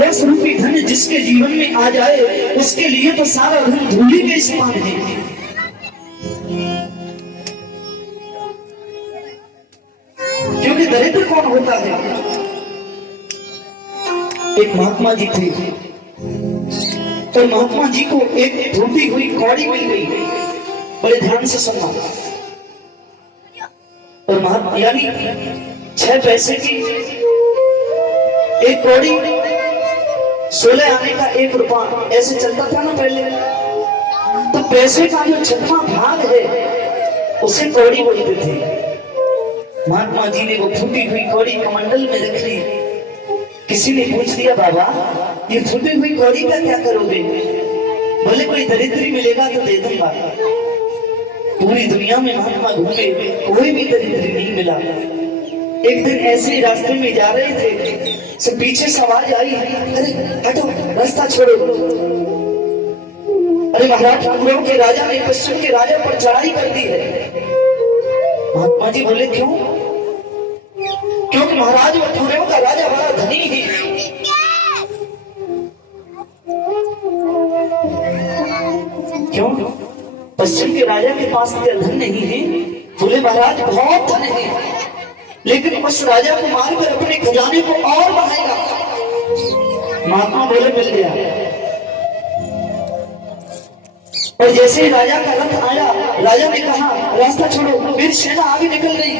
दोष रूपी धन जिसके जीवन में आ जाए उसके लिए तो सारा धन धूली के समान है। क्योंकि दरिद्र कौन होता है? एक महात्मा जी थे तो महात्मा जी को एक टूटी हुई कौड़ी मिल गई। बड़े ध्यान से सुनना। और महात्मा यानी 6 पैसे की एक कौड़ी, 16 आने का 1 रुपया, ऐसे चलता था ना पहले। तो पैसे का जो 6वां भाग है उसे कौड़ी बोलते थे। महात्मा जी ने वो फूटी हुई कौड़ी कमंडल में रख ली। किसी ने पूछ दिया, बाबा ये फूटी हुई कौड़ी का क्या करोगे? बोले कोई दरिद्री मिलेगा तो दे दूंगा। पूरी दुनिया में महात्मा घूमे, कोई भी दरिद्री नहीं मिला। एक दिन ऐसे ही रास्ते में जा रहे थे, सब पीछे से आवाज आई, अरे हटो, रास्ता छोड़ो। अरे महाराज, ठकुरों के राजा ने पश्चिम के राजा पर चढ़ाई कर दी है। महात्मा जी बोले क्यों? क्योंकि महाराज वो ठकुरों का राजा बड़ा धनी है। क्यों? पश्चिम के राजा के पास धन नहीं है। बोले महाराज बहुत धन है, लेकिन उस राजा को मारकर अपने खजाने को और बढ़ाएगा। महात्मा बोले मिल गया। और जैसे ही राजा का रथ आया, राजा ने कहा रास्ता छोड़ो, फिर सेना आगे निकल गई।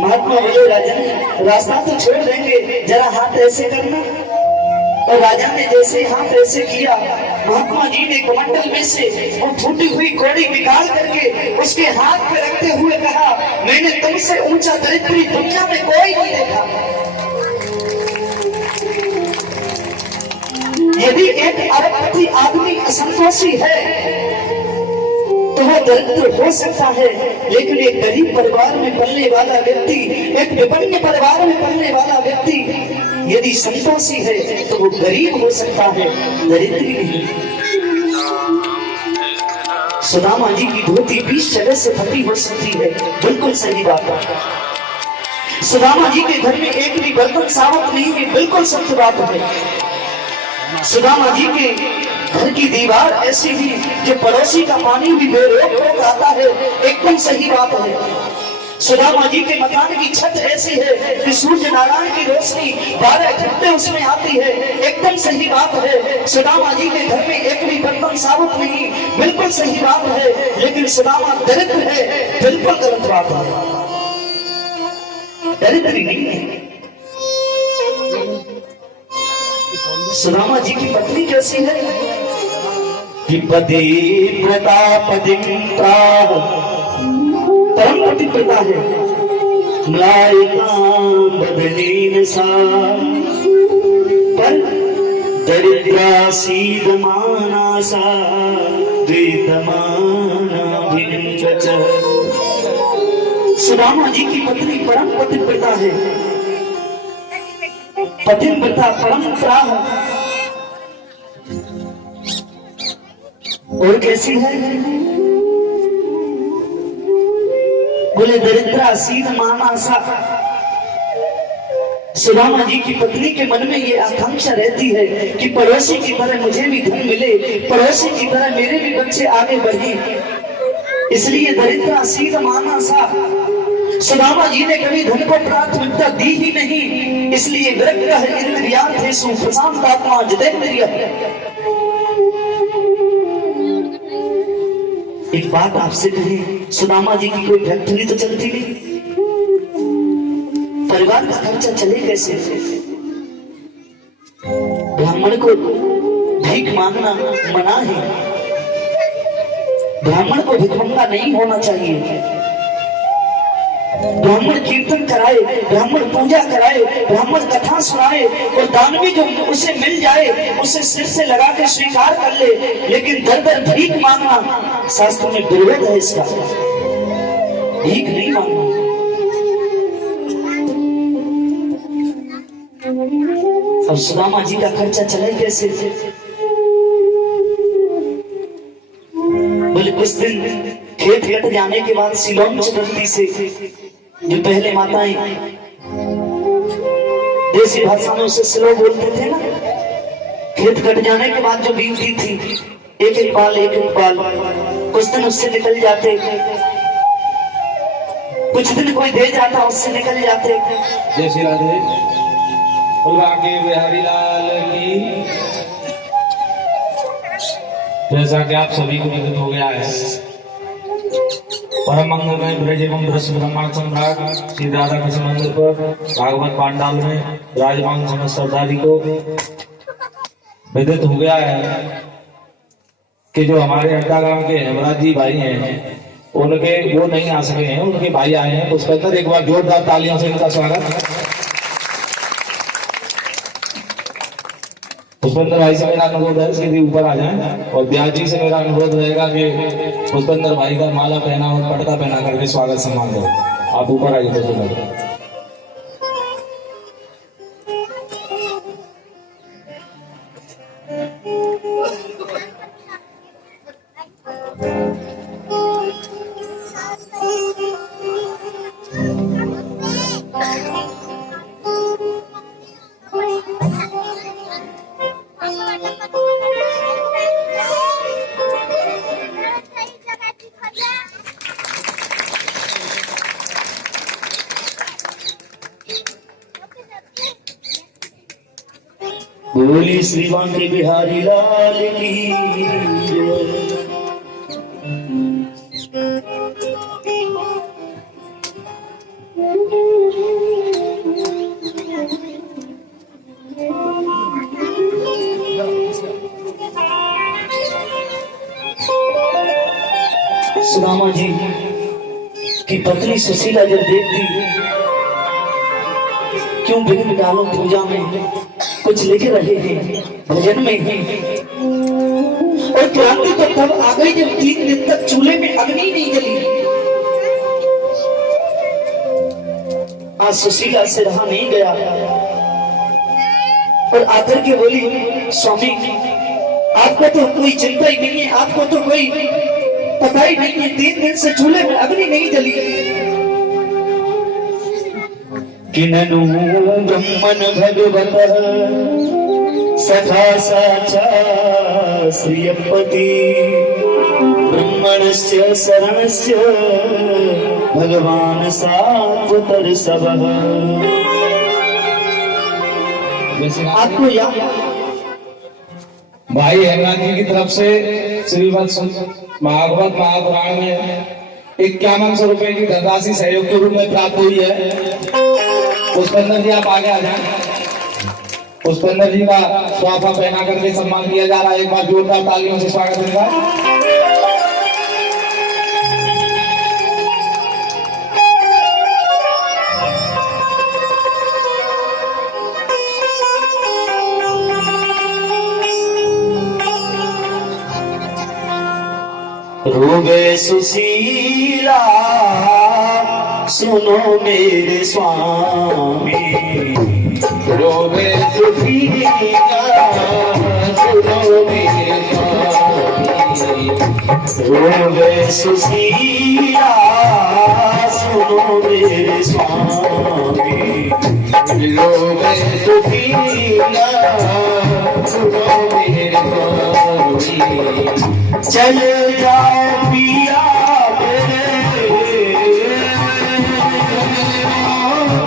महात्मा बोले राजन रास्ता तो छोड़ देंगे, जरा हाथ ऐसे करना। और राजा ने जैसे हाथ ऐसे किया, महात्मा जी ने कमंडल में से वो फूटी हुई कौड़ी निकाल करके उसके हाथ पे रखते हुए कहा, मैंने तुमसे ऊंचा दरिद्री दुनिया में कोई नहीं देखा। यदि एक अरबपति आदमी असंतोषी है तो वो दरिद्र हो सकता है, लेकिन एक गरीब परिवार में पलने वाला व्यक्ति, एक विपन्न परिवार में पलने वाला व्यक्ति यदि संतोषी है तो वो गरीब हो सकता है, दरिद्री नहीं। सुदामा जी की धोती 20 जगह से फटी हो सकती है, बिल्कुल सही बात है। सुदामा जी के घर में एक भी बर्तन साफ नहीं है, बिल्कुल सत्य बात है। सुदामा जी के घर की दीवार ऐसी भी कि पड़ोसी का पानी भी बेरोक आता है, एकदम सही बात है। सुदामा जी के मकान की छत ऐसी है कि सूर्य नारायण की रोशनी 12 घंटे उसमें आती है, एकदम सही बात है। सुदामा जी के घर में एक भी बर्तन साबुत नहीं, बिल्कुल सही बात है। लेकिन सुदामा दरिद्र है, बिल्कुल गलत बात है। दरिद्री नहीं है। सुदामा जी की पत्नी कैसी है कि पदे प्रतापदिं प्राह, परम पतिव्रता है। म्लायिकां बदनेन सा पर दरिद्रासीदमाना सा द्वेतमाना भिन्नच। सुदामा जी की पत्नी परम पतिव्रता है, पतिव्रता परंपरा है। और कैसी है? बोले दरिद्रा सीध माना सा। सुदामा जी की पत्नी के मन में ये आकांक्षा रहती है कि पड़ोसी की तरह मुझे भी धन मिले, पड़ोसी की तरह मेरे भी बच्चे आगे बढ़े, इसलिए दरिद्रा सीध माना सा। सुदामा जी ने कभी धन को प्राथमिकता दी ही नहीं, इसलिए विरक्तः इंद्रियार्थेषु प्रशांतात्मा जितेन्द्रियः। एक बात आपसे कही, सुदामा जी की कोई फैक्ट्री तो चलती नहीं, परिवार का खर्चा चले कैसे? ब्राह्मण को भीख मांगना मना है, ब्राह्मण को भिखमंगा नहीं होना चाहिए। ब्राह्मण कीर्तन कराए, ब्राह्मण पूजा कराए, ब्राह्मण कथा सुनाए, और दानवी जो उसे मिल जाए उसे सिर से लगा के स्वीकार कर ले। लेकिन दर दर भीख मांगना शास्त्र में विरोध है, इसका भीख नहीं मांगना। अब सुदामा जी का खर्चा चले कैसे? बोले कुछ दिन खेत कट जाने के बाद सिलोन चतुर्थी से जो पहले माताएं देसी भाषा में उसे स्लो बोलते थे ना। खेत कट जाने के बाद जो बीतती थी एक एक पाल कुछ दिन उससे निकल जाते थे, कुछ दिन कोई दे जाता उससे निकल जाते थे। जय श्री राधे के बिहारी लाल की। जैसा कि आप सभी को विदित हो गया है, परम मंगलमय ब्रज एवं ब्रह्मांड सम्राट श्री राधा कृष्ण मंदिर पर भागवत पांडाल में विराजमान समस्त श्रद्धालु को विदित हो गया है कि जो हमारे अड्डा गांव के हेमराज जी भाई हैं, उनके वो नहीं आ सके हैं, उनके भाई आए हैं। पुष्पेंद्र, एक बार जोरदार तालियों से इनका स्वागत। पुष्पेंद्र भाई से मेरा अनुरोध है सीधे ऊपर आ जाएं, और ब्याज जी से मेरा अनुरोध रहेगा कि पुष्पेंद्र भाई का माला पहना और पटका पहना करके स्वागत सम्मान करो। आप ऊपर आइए पुष्पेंद्र। बोली श्री बांके बिहारी लाल की जय। सुदामा जी की पत्नी सुशीला जब देखती क्यों विघ्न डालो पूजा में कुछ लिख रहे हैं भजन में ही, और क्रांति तो तब आ गई जब 3 दिन तक चूल्हे में अग्नि नहीं जली। आज सुशीला से रहा नहीं गया और आकर के बोली, स्वामी आपको तो कोई चिंता ही नहीं है, आपको तो कोई पता ही नहीं है, 3 दिन से चूल्हे में अग्नि नहीं जली। किननु ब्रह्मन भगवत सखा साचा श्रियपति ब्रह्मणस्य शरणस्य भगवान सात्वतर सबः। आपको याद भाई हेमराज जी की तरफ से श्रीमद् भागवत महापुराण में 5100 रुपए की धनराशि सहयोग के रूप में प्राप्त हुई है। पुष्पेंद्र जी आप आगे आ जाएं। पुष्पेंद्र जी का स्वाफा पहना करके सम्मान किया जा रहा है। एक बार जोरदार तालियों से स्वागत इनका। रोवे सुशीला सुनो मेरे स्वामी, रोवे सुशीला सुनो मेरे स्वामी, रोवे सुशीला सुनो मेरे स्वामी, रोवे सुशीला सुनो मेरे स्वामी। चल जाओ पिया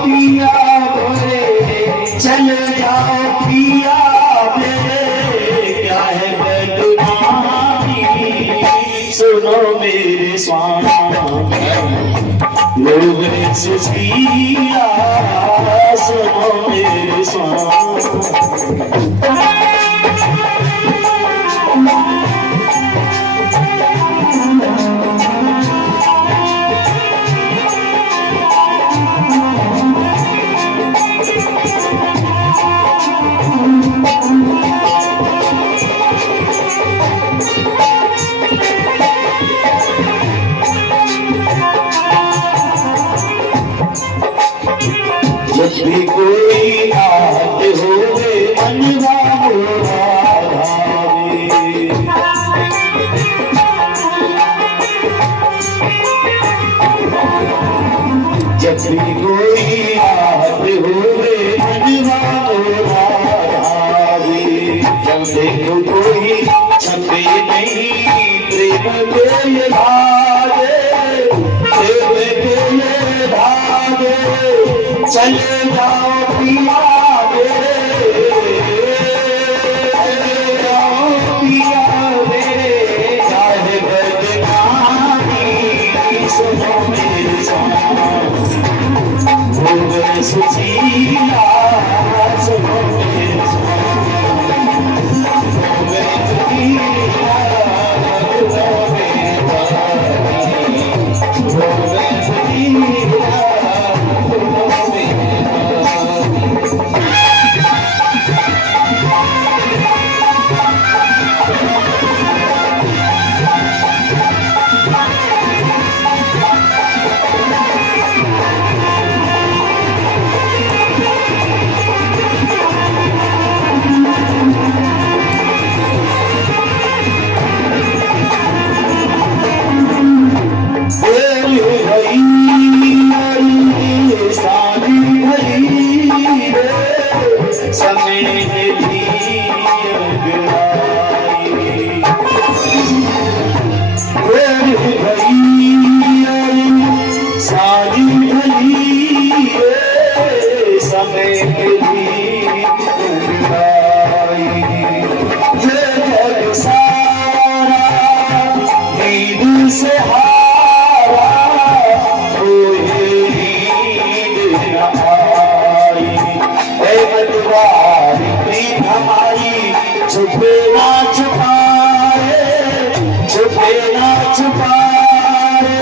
पिया चल जाओ पिया क्या है बदनामी, सुनो मेरे स्वामी, लोग सुशीला सुनो मेरे स्वामी। जब भी कोई आते होवे मनवा मोरा भावे, जब भी कोई आते होवे मनवा देखो कोई छपे नहीं प्रेम के ये धागे, प्रेम के ये धागे, चले जाओ पिया मेरे, चले जाओ पिया मेरे, चाहे बदनामी सुनो मेरे साथ, भोग सुशीला सुनो मेरे साथ, छुपे ना छुपाए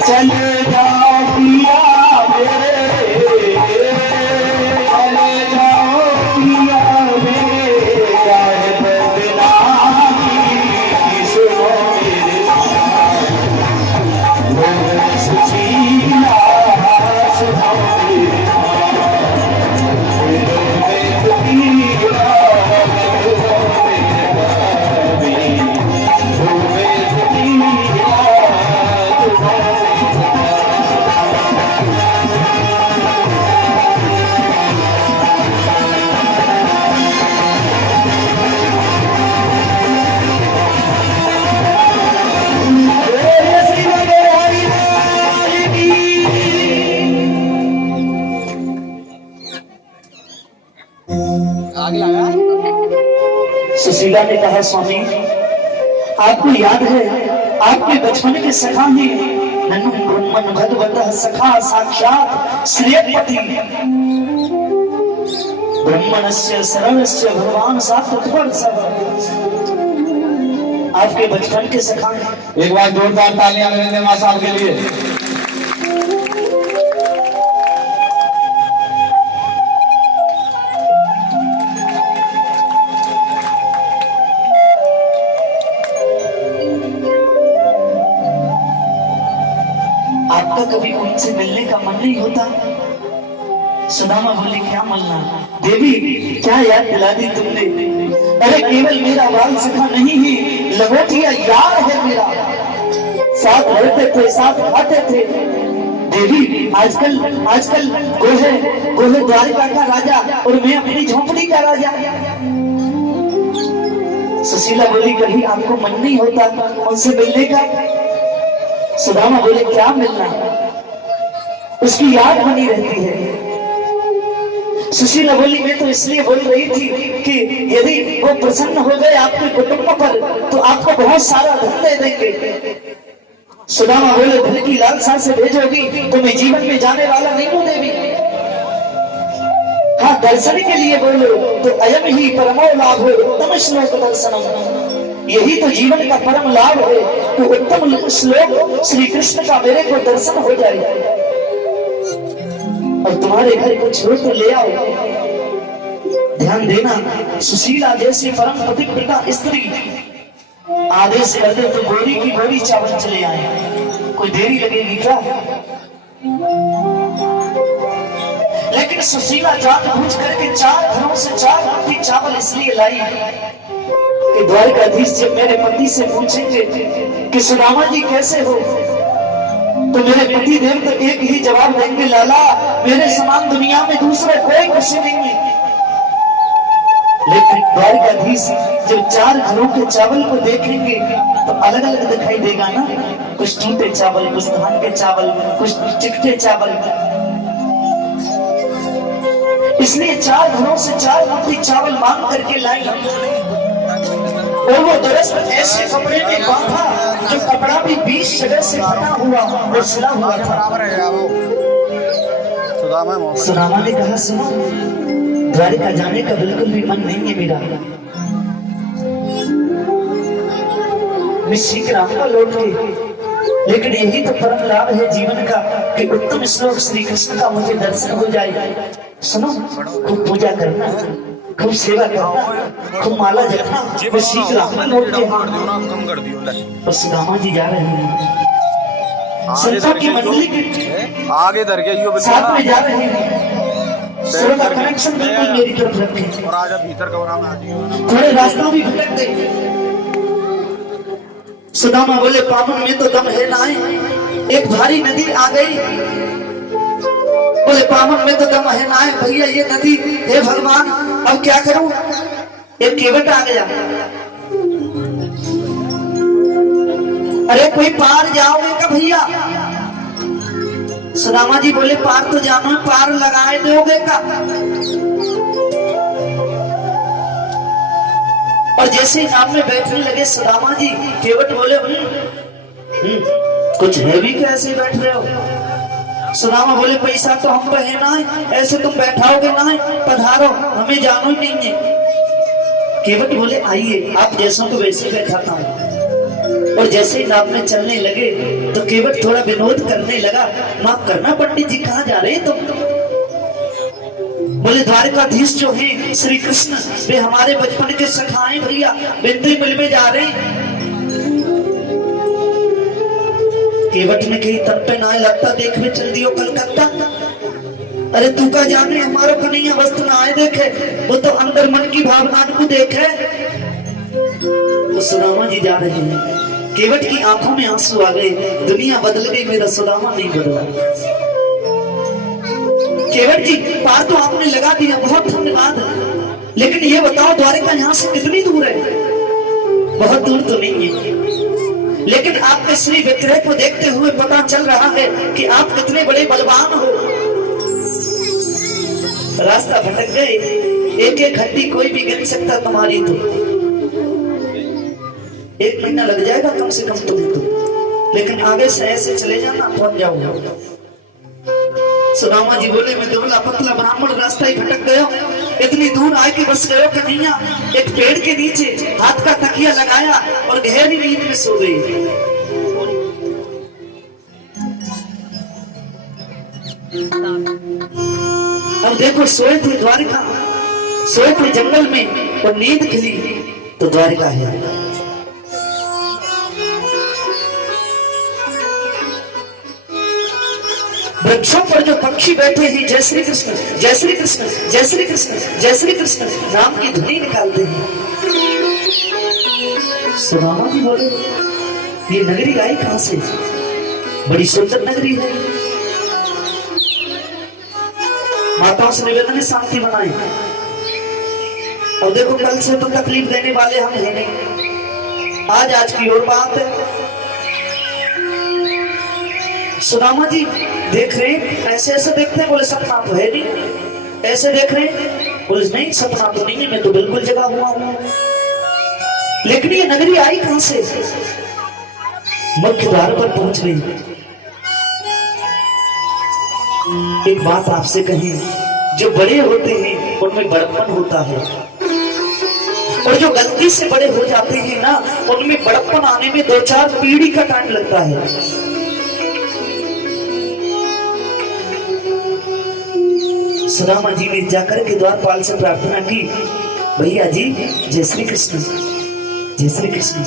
चले जाओ पिया मेरे, चले जाओ पिया मेरे, चाहे बदनामी सुनो मेरे साथ, भोग सुशीला सुनो मेरे साथ, सुशीला ने कहा स्वामी आपको याद है आपके बचपन के सखा ही नन्हु ब्रह्मन भगवत सखा साक्षात श्रेयपति ब्रह्मणस्य शरणस्य भगवान सात्वत सब आपके बचपन के सखा हैं। एक बार जोरदार तालियां नरेंद्र मां साहब के लिए। आपका कभी उनसे मिलने का मन नहीं होता? सुदामा बोली क्या मिलना देवी, क्या याद दिला दी तुमने। अरे केवल मेरा बाल सखा नहीं ही लंगोटिया यार है मेरा, साथ रहते थे साथ खाते थे। देवी आजकल गोहे द्वारिका का राजा और मैं अपनी झोंपड़ी का राजा। सुशीला बोली कभी आपको मन नहीं होता उनसे मिलने का? सुदामा बोले क्या मिलना, उसकी याद बनी रहती है। सुशीला बोली मैं तो इसलिए बोल रही थी कि यदि वो प्रसन्न हो गए आपके कुटुंब पर तो आपको बहुत सारा धन दे देंगे। सुदामा बोले धन की लालसा से भेजोगी तो मैं जीवन में जाने वाला नहीं हूं देवी। हाँ दर्शन के लिए बोलो तो अयम ही परमो लाभ हो उत्तम श्लोक दर्शनम, यही तो जीवन का परम लाभ है। तो उत्तम श्लोक श्री कृष्ण का मेरे को दर्शन हो जाए और तुम्हारे घर को छोड़ कर ले आओ। ध्यान देना सुशीला जैसी परम पतिव्रता स्त्री आदेश कर दे तो गोरी की गोरी चावल चले आए, कोई देरी लगेगी क्या? लेकिन सुशीला जानबूझ करके 4 घरों से 4 रोटी चावल इसलिए लाई कि द्वारकाधीश जब मेरे पति से पूछेंगे कि सुदामा जी कैसे हो तो मेरे पति देव तो एक ही जवाब देंगे, लाला मेरे समान दुनिया में दूसरा कोई खुशी नहीं है। लेकिन द्वारिकाधीश जब 4 घरों के चावल को देखेंगे तो अलग अलग दिखाई देगा ना, कुछ टूटे चावल, कुछ धान के चावल, कुछ चिकटे चावल। इसलिए 4 घरों से 4 मुट्ठी चावल मांग करके लाई और वो दरअसल ऐसे कपड़े में बांधा जो कपड़ा भी 20 जगह से फटा हुआ और सिला हुआ था। सुदामा ने कहा, सुनो, द्वारिका जाने का बिल्कुल भी मन नहीं है मेरा, मैं शीघ्र आऊंगा लौट के, लेकिन यही तो परम लाभ है जीवन का कि उत्तम श्लोक श्री कृष्ण का मुझे दर्शन हो जाए। सुनो, खूब पूजा करना, खूब सेवा करना, खूब माला जपना, मैं शीघ्र आऊंगा लौट के। और सुदामा जी जा रहे हैं, संतों की मंडली के आगे धर के साथ में जा रहे हैं। सुर का कनेक्शन बिल्कुल मेरी तरफ रखे और आज भीतर कमरा में आ जाइए। थोड़े रास्ता भी भटक गए। सुदामा बोले, पावन में तो दम है ना। एक भारी नदी आ गई। बोले, पावन में तो दम है ना भैया, ये नदी, हे भगवान अब क्या करूं। एक केवट आ गया, अरे कोई पार जाओगे क्या भैया। सुदामा जी बोले, पार तो जानो, पार लगाए दोगे का। और जैसे ही नाव में बैठने लगे सुदामा जी, केवट बोले, कुछ है भी क्या ऐसे बैठ रहे हो। सुदामा बोले, पैसा तो हम पे है ना, ऐसे तुम बैठाओगे ना, पधारो, हमें जानो ही नहीं है। केवट बोले, आइए, आप जैसों को वैसे बैठाता हूँ। और जैसे ही नाव में चलने लगे तो केवट थोड़ा विनोद करने लगा, माफ करना पंडित जी, कहाँ जा रहे हैं तुम। बोले, द्वारिकाधीश जो है श्री कृष्ण, वे हमारे बचपन के सखा हैं भैया, बिंदी मिल में जा रहे हैं। केवट ने कही, तब पे ना लगता, देख में चल दियो कलकत्ता। अरे तू का जाने, हमारो कन्हैया वस्तु ना आए देखे, वो तो अंदर मन की भावना को देखे। तो सुदामा जी जा रहे हैं, केवट की आंखों में आंसू आ गए, दुनिया बदल गई, मेरा सुदामा नहीं बदला। केवट जी, पार तो आपने लगा दिया, बहुत धन्यवाद, लेकिन ये बताओ द्वारिका यहाँ से कितनी दूर है। बहुत दूर तो नहीं है, लेकिन आपके श्री विग्रह को देखते हुए पता चल रहा है कि आप कितने बड़े बलवान हो। रास्ता भटक गए, एक एक हड्डी कोई भी गिन सकता तुम्हारी, तो 1 महीना लग जाएगा कम से कम तुम्हें तो, लेकिन आगे से ऐसे चले जाना, पहुंच जाओगे। सुदामा जी बोले, मैं दुबला पतला ब्राह्मण रास्ता ही भटक गया, इतनी दूर आए के बस गयो कन्हैया। एक पेड़ के नीचे हाथ का तकिया लगाया और गहरी नींद में सो गई। अब देखो, सोए थे द्वारिका, सोए थे जंगल में, और नींद खिली तो द्वारिका है। वृक्षों पर जो पक्षी बैठे हैं, जय श्री कृष्ण, जय श्री कृष्ण, जय श्री कृष्ण, जय श्री कृष्ण नाम की ध्वनि निकालते हैं। सुदामा जी बोले, ये नगरी आई कहां से, बड़ी सुंदर नगरी है। माताओं से निवेदन है, शांति बनाए। और देखो, कल से तो तकलीफ देने वाले हम है नहीं, आज की और बात है। सुदामा जी देख रहे, ऐसे ऐसे देखते हैं। बोले, सपना तो है नहीं। ऐसे देख रहे, बोले, नहीं सपना तो नहीं है, मैं तो बिल्कुल जगा हुआ हूं। लेकिन ये नगरी आई कहां से। मुख्य द्वार पर पहुंच गई। एक बात आपसे कहें, जो बड़े होते हैं उनमें बड़प्पन होता है, और जो गलती से बड़े हो जाते हैं ना, उनमें बड़प्पन आने में 2-4 पीढ़ी का टाइम लगता है। सुदामा जी ने जाकर के द्वारपाल से प्रार्थना की, भैया जी, जय श्री कृष्ण, जय श्री कृष्ण,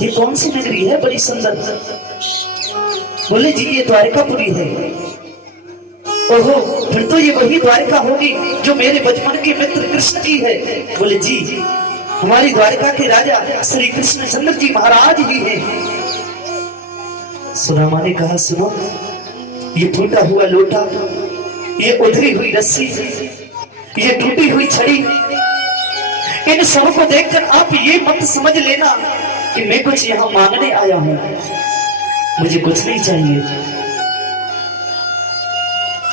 ये कौन सी नगरी है बड़ी सुंदर। बोले, जी ये द्वारिकापुरी है। ओहो, फिर तो ये वही द्वारिका होगी जो मेरे बचपन के मित्र कृष्ण की है। बोले, जी हमारी द्वारिका के राजा श्री कृष्णचंद्र जी महाराज ही हैं। सुदामा ने कहा, सुनो, ये टूटा हुआ लोटा, ये उधरी हुई रस्सी, ये टूटी हुई छड़ी, इन सबको देखकर आप ये मत समझ लेना कि मैं कुछ यहां मांगने आया हूं। मुझे कुछ नहीं चाहिए,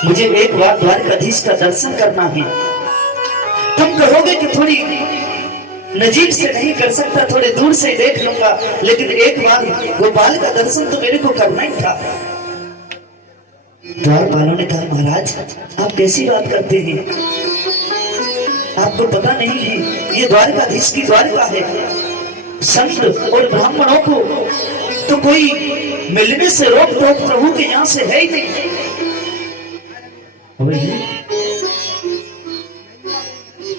मुझे एक बार द्वारकाधीश का दर्शन करना है। तुम कहोगे कि थोड़ी नजीक से नहीं कर सकता, थोड़े दूर से देख लूंगा, लेकिन एक बार गोपाल का दर्शन तो मेरे को करना ही था। द्वारपालों ने कहा, महाराज आप कैसी बात करते हैं, आपको पता नहीं है ये द्वारकाधीश की द्वारका है। संत और ब्राह्मणों को तो कोई मिलने से रोक टोक प्रभु के यहां से है ही नहीं।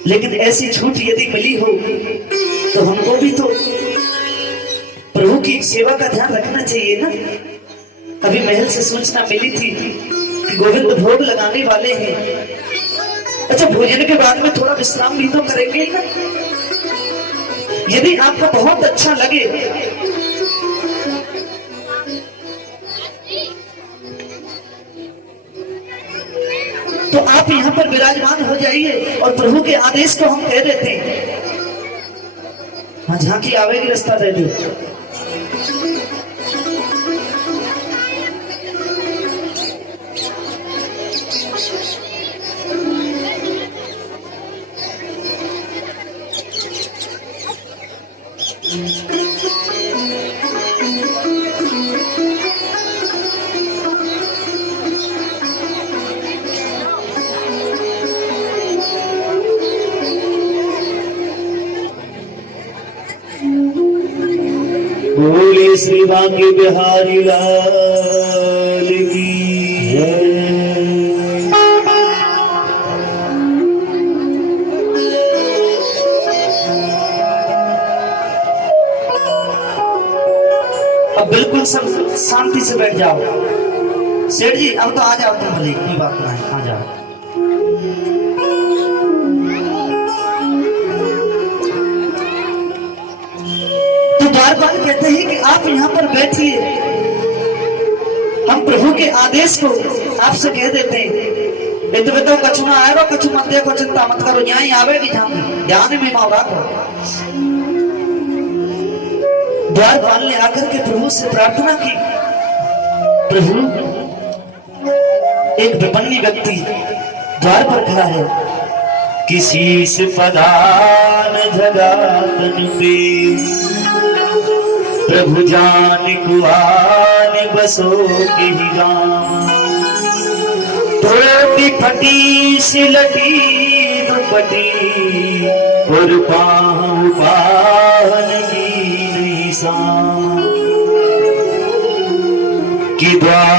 लेकिन ऐसी छूट यदि मिली हो तो हमको भी तो प्रभु की सेवा का ध्यान रखना चाहिए ना। अभी महल से सूचना मिली थी कि गोविंद भोग लगाने वाले हैं। अच्छा, भोजन के बाद में थोड़ा विश्राम भी तो करेंगे ही ना। यदि आपको बहुत अच्छा लगे तो आप यहाँ पर विराजमान हो जाइए और प्रभु के आदेश को हम कह देते हैं। हाँ, झांकी आवेगी, रास्ता दे दो। बोले श्री बांके बिहारी लाल की जय। अब बिल्कुल सब शांति से बैठ जाओ। सेठ जी अब तो आ जाओ, तुम भले कोई बात ना है, आ जाओ। द्वारपाल कहते हैं कि आप यहाँ पर बैठिए, हम प्रभु के आदेश को आपसे कह देते हैं। ये तो बताओ, कछु ना आए रो, कछु मत देखो, चिंता मत करो, यहाँ ही आवेगी, जहाँ ध्यान में माँ रखो। द्वारपाल ने आकर के प्रभु से प्रार्थना की, प्रभु एक विपन्नी व्यक्ति द्वार पर खड़ा है, किसी से पदान धरातन पे प्रभु जान कुआन बसो के गाँव। टोपी फटी सिलटी दुपटी और पाँव पाहन की निशान की द्वार